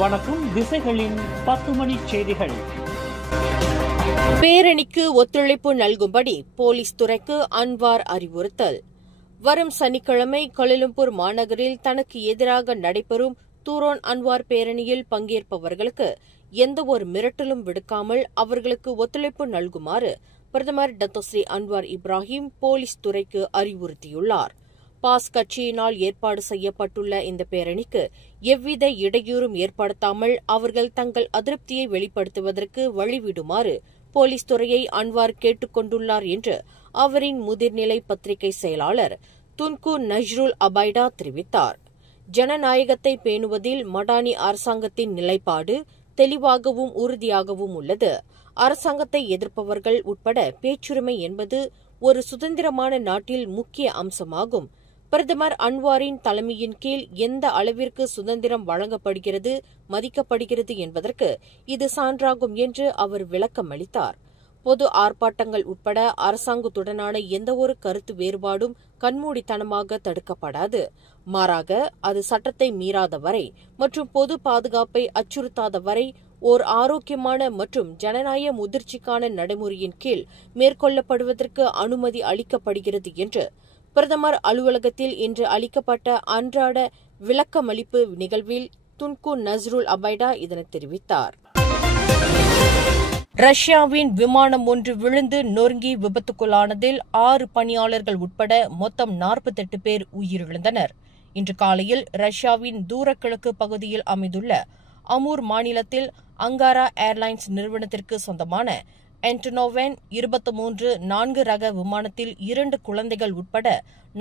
வணக்கம். திசைகளின் 10 மணி செய்திகள். பேரணிக்கு ஒத்துழைப்பு நல்கும்படி போலீஸ் துறைக்கு அன்வார் அறிவுறுத்தல். வரும் சனிக்கிழமை கோலாலம்பூர் மாநகரில் தனக்கு எதிராக நடைபெறும் தூரோன் அன்வார் பேரணியில் பங்கேற்பவர்களுக்கு எந்தவொரு மிரட்டலும் விடுக்காமல் அவர்களுக்கு ஒத்துழைப்பு நல்குமாறு பிரதமர் டத்தோஸ்ரீ அன்வார் இப்ராஹிம் போலீஸ் துறைக்கு அறிவுறுத்தியுள்ளார். பாஸ் கட்சியினால் ஏற்பாடு செய்யப்பட்டுள்ள இந்த பேரணிக்கு எவ்வித இடையூறும் ஏற்படுத்தாமல் அவர்கள் தங்கள் அதிருப்தியை வெளிப்படுத்துவதற்கு வழிவிடுமாறு போலீஸ் துறையை அன்வார் கேட்டுக் கொண்டுள்ளார் என்று அவரின் முதிர்நிலை பத்திரிகை செயலாளர் துன்கு நஜ்ருல் அபைடா தெரிவித்தார். ஜனநாயகத்தை பேணுவதில் மடானி அரசாங்கத்தின் நிலைப்பாடு தெளிவாகவும் உறுதியாகவும் உள்ளது. அரசாங்கத்தை எதிர்ப்பவர்கள் உட்பட பேச்சுரிமை என்பது ஒரு சுதந்திரமான நாட்டில் முக்கிய அம்சமாகும். பிரதமர் அன்வாரின் தலைமையின் கீழ் எந்த அளவிற்கு சுதந்திரம் வழங்கப்படுகிறது, மதிக்கப்படுகிறது என்பதற்கு இது சான்றாகும் என்று அவர் விளக்கம் அளித்தார். பொது ஆர்ப்பாட்டங்கள் உட்பட அரசாங்கத்துடனான எந்தவொரு கருத்து வேறுபாடும் கண்மூடித்தனமாக தடுக்கப்படாது. மாறாக அது சட்டத்தை மீறாத வரை மற்றும் பொது பாதுகாப்பை அச்சுறுத்தாத வரை ஓர் ஆரோக்கியமான மற்றும் ஜனநாயக முதிர்ச்சிக்கான நடைமுறையின் கீழ் மேற்கொள்ளப்படுவதற்கு அனுமதி அளிக்கப்படுகிறது என்று பிரதமர் அலுவலகத்தில் இன்று அளிக்கப்பட்ட அன்றாட விளக்கமளிப்பு நிகழ்வில் துன்கு நஜ்ருல் அபைடா இதனை தெரிவித்தார். ரஷ்யாவின் விமானம் ஒன்று விழுந்து நொறுங்கி விபத்துக்குள்ளானதில் 6 பணியாளர்கள் உட்பட மொத்தம் 48 பேர் உயிரிழந்தனர். இன்று காலையில் ரஷ்யாவின் தூரக்கிழக்கு பகுதியில் அமைந்துள்ள அமூர் மாநிலத்தில் அங்காரா ஏர்லைன்ஸ் நிறுவனத்திற்கு சொந்தமான ஆன்டோனோவ் 23 4 ரக விமானத்தில் 2 குழந்தைகள் உட்பட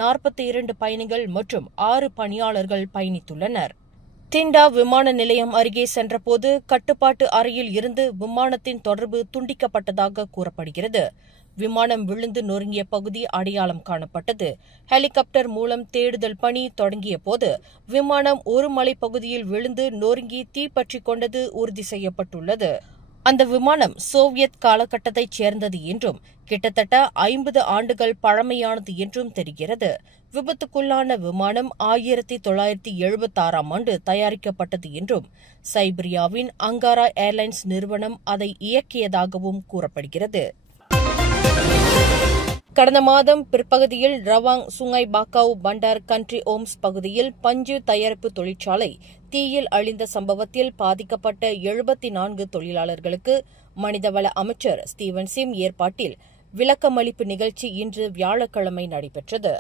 42 பயணிகள் மற்றும் 6 பணியாளர்கள் பயணித்துள்ளனர். திண்டா விமான நிலையம் அருகே சென்றபோது கட்டுப்பாட்டு அறையில் இருந்து விமானத்தின் தொடர்பு துண்டிக்கப்பட்டதாக கூறப்படுகிறது. விமானம் விழுந்து நொறுங்கிய பகுதி அடையாளம் காணப்பட்டது. ஹெலிகாப்டர் மூலம் தேடுதல் பணி தொடங்கிய போது விமானம் ஒரு மலைப்பகுதியில் விழுந்து நொறுங்கி தீப்பற்றிக் கொண்டது உறுதி செய்யப்பட்டுள்ளது. அந்த விமானம் சோவியத் காலகட்டத்தைச் சேர்ந்தது என்றும் கிட்டத்தட்ட 50 ஆண்டுகள் பழமையானது என்றும் தெரிகிறது. விபத்துக்குள்ளான விமானம் 1976ஆம் ஆண்டு தயாரிக்கப்பட்டது என்றும் சைபீரியாவின் அங்காரா ஏர்லைன்ஸ் நிறுவனம் அதை இயக்கியதாகவும் கூறப்படுகிறது. கடந்த மாதம் பிற்பகுதியில் ரவாங் சுங்காய் பாக்காவ் பண்டார் கண்ட்ரி ஓம்ஸ் பகுதியில் பஞ்சு தயாரிப்பு தொழிற்சாலை தீயில் அழிந்த சம்பவத்தில் பாதிக்கப்பட்ட 74 தொழிலாளர்களுக்கு மனிதவள அமைச்சர் ஸ்டீவன் சிம் ஏற்பாட்டில் விளக்கமளிப்பு நிகழ்ச்சி இன்று வியாழக்கிழமை நடைபெற்றது.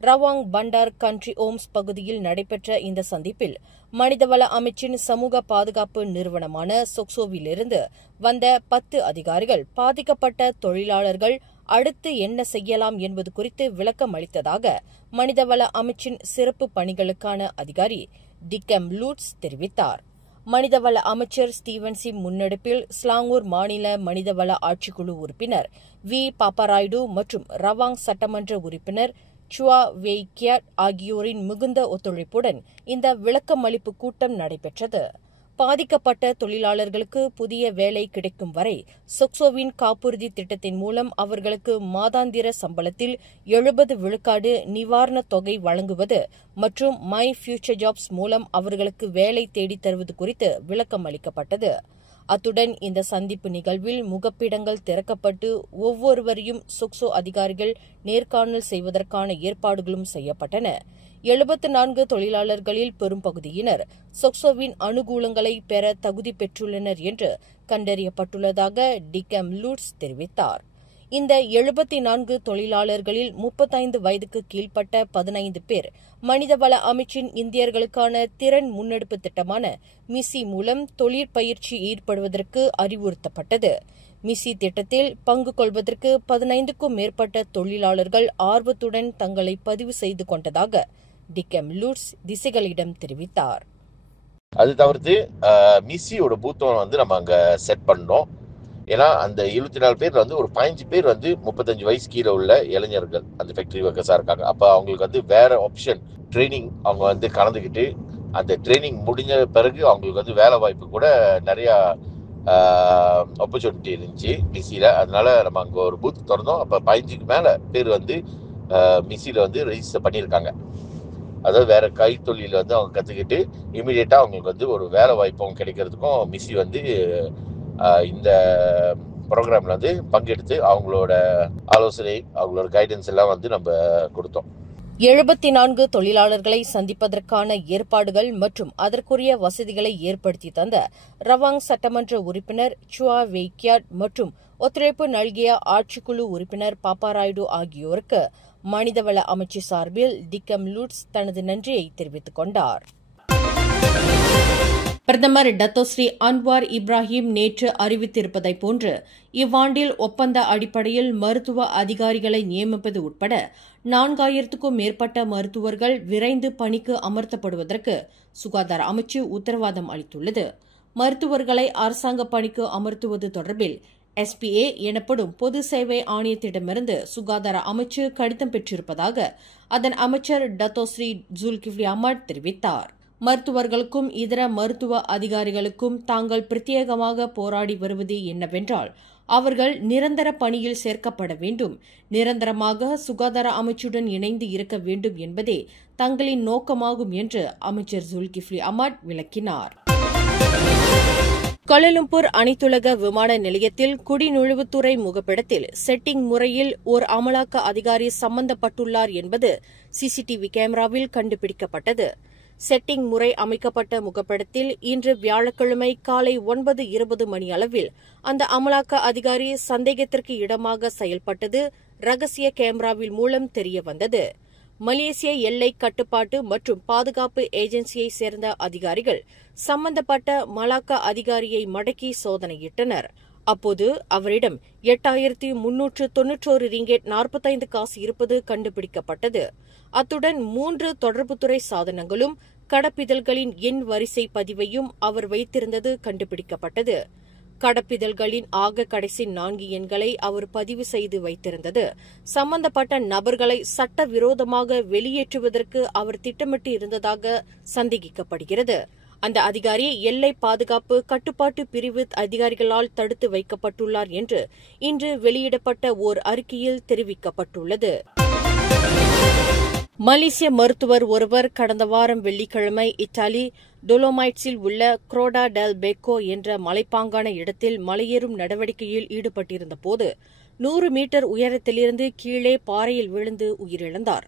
ரவாங் பண்டார் கண்ட்ரி ஓம்ஸ் பகுதியில் நடைபெற்ற இந்த சந்திப்பில் மனிதவள அமைச்சின் சமூக பாதுகாப்பு நிறுவனமான சொக்சோவிலிருந்து வந்த 10 அதிகாரிகள் பாதிக்கப்பட்ட தொழிலாளர்கள் அடுத்து என்ன செய்யலாம் என்பது குறித்து விளக்கம் அளித்ததாக மனிதவள அமைச்சின் சிறப்பு பணிகளுக்கான அதிகாரி டிக்கம் லூட்ஸ் தெரிவித்தார். மனிதவள அமைச்சர் ஸ்டீவன் சிம் முன்னெடுப்பில் ஸ்லாங்கூர் மாநில மனிதவள ஆட்சிக்குழு உறுப்பினர் வி பாப்பராய்டு மற்றும் ரவாங் சட்டமன்ற உறுப்பினர் சுவா வெய்கியாட் ஆகியோரின் மிகுந்த ஒத்துழைப்புடன் இந்த விளக்கமளிப்பு கூட்டம் நடைபெற்றது. பாதிக்கப்பட்ட தொழிலாளர்களுக்கு புதிய வேலை கிடைக்கும் வரை சொக்சோவின் காப்புறுதி திட்டத்தின் மூலம் அவர்களுக்கு மாதாந்திர சம்பளத்தில் 70 விழுக்காடு நிவாரணத் தொகை வழங்குவது மற்றும் மை ஃபியூச்சர் ஜாப்ஸ் மூலம் அவர்களுக்கு வேலை தேடித் தருவது குறித்து விளக்கம் அளிக்கப்பட்டது. அத்துடன் இந்த சந்திப்பு நிகழ்வில் முகப்பிடங்கள் திறக்கப்பட்டு ஒவ்வொருவரையும் சொக்சோ அதிகாரிகள் நேர்காணல் செய்வதற்கான ஏற்பாடுகளும் செய்யப்பட்டன. 74 தொழிலாளர்களில் பெரும்பகுதியினர் சொக்சோவின் அனுகூலங்களை பெற தகுதி பெற்றுள்ளனர் என்று கண்டறியப்பட்டுள்ளதாக டிக்கம் லூட்ஸ் தெரிவித்தார். இந்த 74 தொழிலாளர்களில் 35 வயதுக்கு கீழ்ப்பட்ட 15 பேர் மனிதவள அமைச்சின் இந்தியர்களுக்கான திறன் முன்னெடுப்பு திட்டமான மிசி மூலம் தொழிற்பயிற்சி ஈடுபடுவதற்கு அறிவுறுத்தப்பட்டது. மிசி திட்டத்தில் பங்கு கொள்வதற்கு 15க்கும் மேற்பட்ட தொழிலாளர்கள் ஆர்வத்துடன் தங்களை பதிவு செய்து கொண்டதாக டிக்கம் லூட்ஸ் திசைகளிடம் தெரிவித்தார். அது தவிர்த்து மிசியோட பூத்தம் நம்ம அங்கே செட் பண்ணோம். ஏன்னா அந்த 74 பேர் ஒரு 15 பேர் 35 வயசு கீழே உள்ள இளைஞர்கள் அந்த ஃபேக்டரி ஒர்க்கர்ஸாக இருக்காங்க. அப்போ அவங்களுக்கு வேற ஆப்ஷன் ட்ரைனிங் அவங்க கலந்துக்கிட்டு அந்த ட்ரைனிங் முடிஞ்ச பிறகு அவங்களுக்கு வேலை வாய்ப்பு கூட நிறையா ஆப்பர்ச்சுனிட்டி இருந்துச்சு மிசியில். அதனால நம்ம அங்கே ஒரு பூத் திறந்தோம். அப்போ 15க்கு மேலே பேர் மிசியில் ரெஜிஸ்டர் பண்ணியிருக்காங்க. அதாவது வேற கைத்தொழில் வந்து அவங்க கற்றுக்கிட்டு இமீடியட்டாக அவங்களுக்கு வந்து ஒரு வேலை வாய்ப்பும் கிடைக்கிறதுக்கும் மிஸ்ஸி வந்து இந்த ப்ரோக்ராமில் வந்து பங்கெடுத்து அவங்களோட ஆலோசனை அவங்களோட கைடன்ஸ் எல்லாம் வந்து நம்ம கொடுத்தோம். 74 தொழிலாளர்களை சந்திப்பதற்கான ஏற்பாடுகள் மற்றும் அதற்குரிய வசதிகளை ஏற்படுத்தி தந்த ரவாங் சட்டமன்ற உறுப்பினர் சுவா வெய்கியாட் மற்றும் ஒத்துழைப்பு நல்கிய ஆட்சிக்குழு உறுப்பினர் பாப்பாராய்டு ஆகியோருக்கு மனிதவள அமைச்சு சார்பில் டிக்கம் லூட்ஸ் தனது நன்றியை தெரிவித்துக் கொண்டார். பிரதமர் டத்தோஸ்ரீ அன்வார் இப்ராஹிம் நேற்று அறிவித்திருப்பதைப் போன்று இவ்வாண்டில் ஒப்பந்த அடிப்படையில் மருத்துவ அதிகாரிகளை நியமிப்பது உட்பட 4000க்கும் மேற்பட்ட மருத்துவர்கள் விரைந்து பணிக்கு அமர்த்தப்படுவதற்கு சுகாதார அமைச்சு உத்தரவாதம் அளித்துள்ளது. மருத்துவர்களை அரசாங்க பணிக்கு அமர்த்துவது தொடர்பில் SPA எனப்படும் பொது சேவை ஆணையத்திடமிருந்து சுகாதார அமைச்சு கடிதம் பெற்றிருப்பதாக அதன் அமைச்சர் டத்தோஸ்ரீ ஜுல்கிஃப்லி அஹ்மத் தெரிவித்தார். மருத்துவர்களுக்கும் இதர மருத்துவ அதிகாரிகளுக்கும் தாங்கள் பிரத்யேகமாக போராடி வருவது என்னவென்றால் அவர்கள் நிரந்தர பணியில் சேர்க்கப்பட வேண்டும், நிரந்தரமாக சுகாதார அமைச்சுடன் இணைந்து இருக்க வேண்டும் என்பதே தங்களின் நோக்கமாகும் என்று அமைச்சர் ஜுல்கிஃப்லி அஹ்மத் விளக்கினார். கோலாலம்பூர் அனைத்துலக விமான நிலையத்தில் குடிநுழைவுத்துறை முகப்பிடத்தில் செட்டிங் முறையில் ஓர் அமலாக்க அதிகாரி சம்பந்தப்பட்டுள்ளார் என்பது CCTV கேமராவில் கண்டுபிடிக்கப்பட்டது. செட்டிங் முறை அமைக்கப்பட்ட முகப்படத்தில் இன்று வியாழக்கிழமை காலை 9:20 மணி அளவில் அந்த அமலாக்க அதிகாரி சந்தேகத்திற்கு இடமாக செயல்பட்டது ரகசிய கேமராவில் மூலம் தெரியவந்தது. மலேசிய எல்லை கட்டுப்பாட்டு மற்றும் பாதுகாப்பு ஏஜென்சியைச் சேர்ந்த அதிகாரிகள் சம்பந்தப்பட்ட மலாக்கா அதிகாரியை மடக்கி சோதனையிட்டனர். அப்போது அவரிடம் 8,391 ரிங்கெட் 45 காசு இருப்பது கண்டுபிடிக்கப்பட்டது. அத்துடன் 3 தொடர்புத்துறை சாதனங்களும் கடப்பிதழ்களின் எண் வரிசை பதிவையும் அவர் வைத்திருந்தது கண்டுபிடிக்கப்பட்டது. கடப்பிதழ்களின் ஆக கடைசி 4 எண்களை அவர் பதிவு செய்து வைத்திருந்தது சம்பந்தப்பட்ட நபர்களை சட்டவிரோதமாக வெளியேற்றுவதற்கு அவர் திட்டமிட்டு இருந்ததாக சந்தேகிக்கப்படுகிறது. அந்த அதிகாரி எல்லை பாதுகாப்பு கட்டுப்பாட்டு பிரிவு அதிகாரிகளால் தடுத்து வைக்கப்பட்டுள்ளார் என்று இன்று வெளியிடப்பட்ட ஓர் அறிக்கையில் தெரிவிக்கப்பட்டுள்ளது. மலேசிய மருத்துவர் ஒருவர் கடந்த வாரம் வெள்ளிக்கிழமை இத்தாலி டொலோமைட்ஸில் உள்ள குரோடா டெல் பெக்கோ என்ற மலைப்பாங்கான இடத்தில் மலையேறும் நடவடிக்கையில் ஈடுபட்டிருந்தபோது 100 மீட்டர் உயரத்திலிருந்து கீழே பாறையில் விழுந்து உயிரிழந்தார்.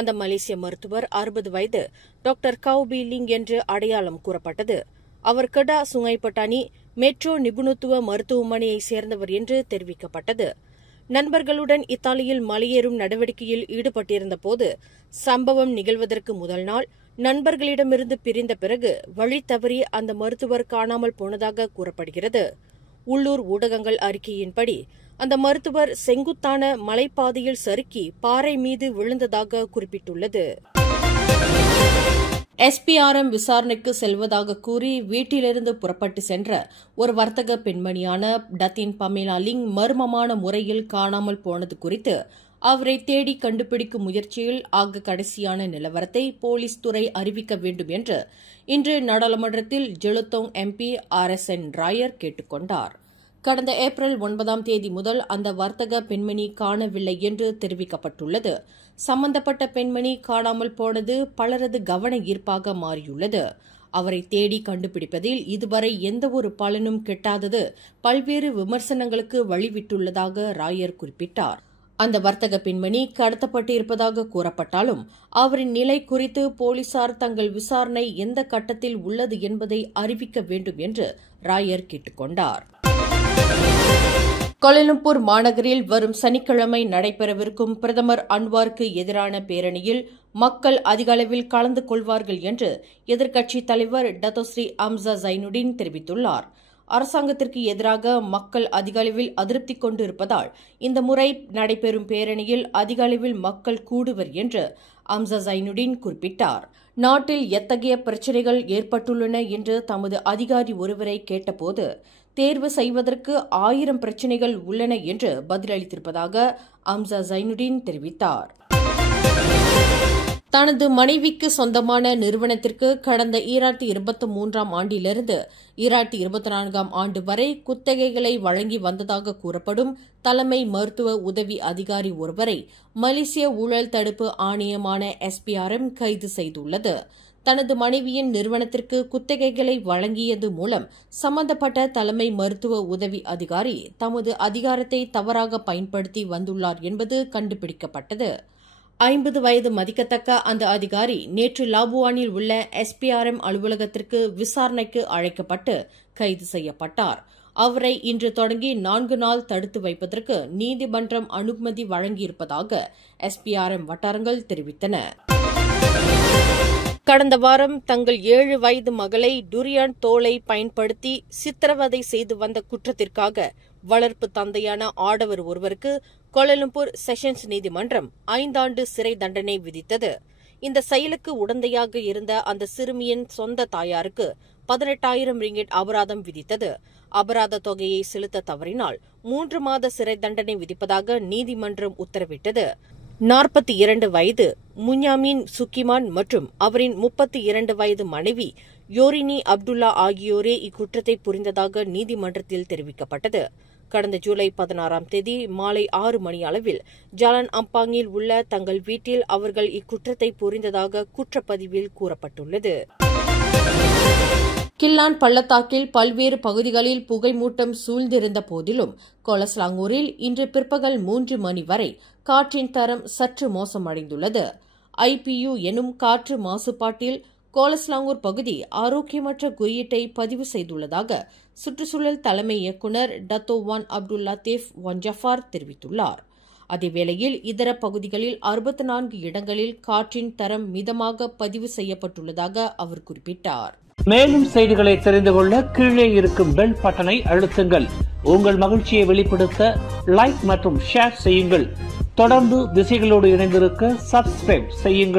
அந்த மலேசிய மருத்துவர் 60 வயது டாக்டர் கவுபி லிங் என்று அடையாளம் கூறப்பட்டது. அவர் கடா சுங்கைப்பட்டாணி மெட்ரோ நிபுணத்துவ மருத்துவமனையைச் சேர்ந்தவர் என்று தெரிவிக்கப்பட்டது. நண்பர்களுடன் இத்தாலியில் மலையேறும் நடவடிக்கையில் ஈடுபட்டிருந்தபோது சம்பவம் நிகழ்வதற்கு முதல் நாள் நண்பர்களிடமிருந்து பிரிந்த பிறகு வழி தவறி அந்த மருத்துவர் காணாமல் போனதாக கூறப்படுகிறது. உள்ளூர் ஊடகங்கள் அறிக்கையின்படி அந்த மருத்துவர் செங்குத்தான மலைப்பாதையில் சறுக்கி பாறை மீது விழுந்ததாக குறிப்பிட்டுள்ளது. SPRM விசாரணைக்கு செல்வதாக கூறி வீட்டிலிருந்து புறப்பட்டு சென்ற ஒரு வர்த்தக பெண்மணியான டத்தின் பமேலா லிங் மர்மமான முறையில் காணாமல் போனது குறித்து அவரை தேடி கண்டுபிடிக்கும் முயற்சியில் ஆக கடைசியான நிலவரத்தை போலீஸ் துறை அறிவிக்க வேண்டும் என்று இன்று நாடாளுமன்றத்தில் ஜெலுத்தோங் MP RSN ராயர் கேட்டுக் கொண்டார். கடந்த ஏப்ரல் 9ஆம் தேதி முதல் அந்த வர்த்தக பெண்மணி காணவில்லை என்று தெரிவிக்கப்பட்டுள்ளது. சம்பந்தப்பட்ட பெண்மணி காணாமல் போனது பலரது கவன ஈர்ப்பாக மாறியுள்ளது. அவரை தேடி கண்டுபிடிப்பதில் இதுவரை எந்தவொரு பலனும் கிட்டாதது பல்வேறு விமர்சனங்களுக்கு வழிவிட்டுள்ளதாக ராயர் குறிப்பிட்டார். அந்த வர்த்தக பெண்மணி கடத்தப்பட்டிருப்பதாக கூறப்பட்டாலும் அவரின் நிலை குறித்து போலீசார் தங்கள் விசாரணை எந்த கட்டத்தில் உள்ளது என்பதை அறிவிக்க வேண்டும் என்று ராயர் கேட்டுக் கொண்டார். கோலாலம்பூர் மாநகரில் வரும் சனிக்கிழமை நடைபெறவிருக்கும் பிரதமர் அன்வாருக்கு எதிரான பேரணியில் மக்கள் அதிக அளவில் கலந்து கொள்வார்கள் என்று எதிர்க்கட்சித் தலைவர் டத்தோஸ்ரீ அம்சா ஜைனுடின் தெரிவித்துள்ளார். அரசாங்கத்திற்கு எதிராக மக்கள் அதிக அளவில் அதிருப்தி கொண்டிருப்பதால் இந்த முறை நடைபெறும் பேரணியில் அதிக அளவில் மக்கள் கூடுவர் என்று அம்சா ஜைனுடின் குறிப்பிட்டார். நாட்டில் எத்தகைய பிரச்சினைகள் ஏற்பட்டுள்ளன என்று தமது அதிகாரி ஒருவரை கேட்டபோது தேர்வு செய்வதற்கு 1000 பிரச்சினைகள் உள்ளன என்று பதிலளித்திருப்பதாக அம்சா ஜைனுடின் தெரிவித்தார். தனது மனைவிக்கு சொந்தமான நிறுவனத்திற்கு கடந்த 2023ஆம் ஆண்டிலிருந்து 2024ஆம் ஆண்டு வரை குத்தகைகளை வழங்கி வந்ததாக கூறப்படும் தலைமை மருத்துவ உதவி அதிகாரி ஒருவரை மலேசிய ஊழல் தடுப்பு ஆணையமான SPRM கைது செய்துள்ளது. தனது மனைவியின் நிறுவனத்திற்கு குத்தகைகளை வழங்கியது மூலம் சம்பந்தப்பட்ட தலைமை மருத்துவ உதவி அதிகாரி தமது அதிகாரத்தை தவறாக பயன்படுத்தி வந்துள்ளார் என்பது கண்டுபிடிக்கப்பட்டது. 50 வயது மதிக்கத்தக்க அந்த அதிகாரி நேற்று லாபுவானில் உள்ள SPRM அலுவலகத்திற்கு விசாரணைக்கு அழைக்கப்பட்டு கைது செய்யப்பட்டார். அவரை இன்று தொடங்கி 4 நாள் தடுத்து வைப்பதற்கு நீதிமன்றம் அனுமதி வழங்கியிருப்பதாக SPRM வட்டாரங்கள் தெரிவித்தன. கடந்த வாரம் தங்கள் 7 வயது மகளை டுரியான் தோலை பயன்படுத்தி சித்திரவதை செய்து வந்த குற்றத்திற்காக வளர்ப்பு தந்தையான ஆடவர் ஒருவருக்கு கோலாலம்பூர் செஷன்ஸ் நீதிமன்றம் 5 ஆண்டு சிறை தண்டனை விதித்தது. இந்த செயலுக்கு உடந்தையாக இருந்த அந்த சிறுமியின் சொந்த தாயாருக்கு 18,000 ரிங்கிட் அபராதம் விதித்தது. அபராத தொகையை செலுத்த தவறினால் 3 மாத சிறை தண்டனை விதிப்பதாக நீதிமன்றம் உத்தரவிட்டது. 42 வயது முன்யாமின் சுக்கிமான் மற்றும் அவரின் 32 வயது மனைவி யோரினி அப்துல்லா ஆகியோரே இக்குற்றத்தை புரிந்ததாக நீதிமன்றத்தில் தெரிவிக்கப்பட்டது. கடந்த ஜூலை 16ஆம் தேதி மாலை 6 மணி அளவில் ஜாலான் அம்பாங்கில் உள்ள தங்கள் வீட்டில் அவர்கள் இக்குற்றத்தை புரிந்ததாக குற்றப்பதிவில் கூறப்பட்டுள்ளது. கில்லான் பள்ளத்தாக்கில் பல்வேறு பகுதிகளில் புகைமூட்டம் சூழ்ந்திருந்த போதிலும் கோலஸ்லாங்கூரில் இன்று பிற்பகல் 3 மணி வரை காற்றின் தரம் சற்று மோசமடைந்துள்ளது. IPU எனும் காற்று மாசுபாட்டில் கோலஸ்லாங்கூர் பகுதி ஆரோக்கியமற்ற குறியீட்டை பதிவு செய்துள்ளதாக சுற்றுச்சூழல் தலைமை இயக்குநர் டத்தோவான் அப்துல் லத்தீப் வன்ஜஃபார் தெரிவித்துள்ளார். அதேவேளையில் இதர பகுதிகளில் 64 இடங்களில் காற்றின் தரம் மிதமாக பதிவு செய்யப்பட்டுள்ளதாக அவர் குறிப்பிட்டார். மேலும் செய்திகளை தெரிந்து கொள்ள கீழே இருக்கும் பெல் பட்டனை அழுத்துங்கள். உங்கள் மகிழ்ச்சியை வெளிப்படுத்த லைக் மற்றும் ஷேர் செய்யுங்கள். தொடர்ந்து திசைகளோடு இணைந்திருக்க சப்ஸ்கிரைப் செய்யுங்கள்.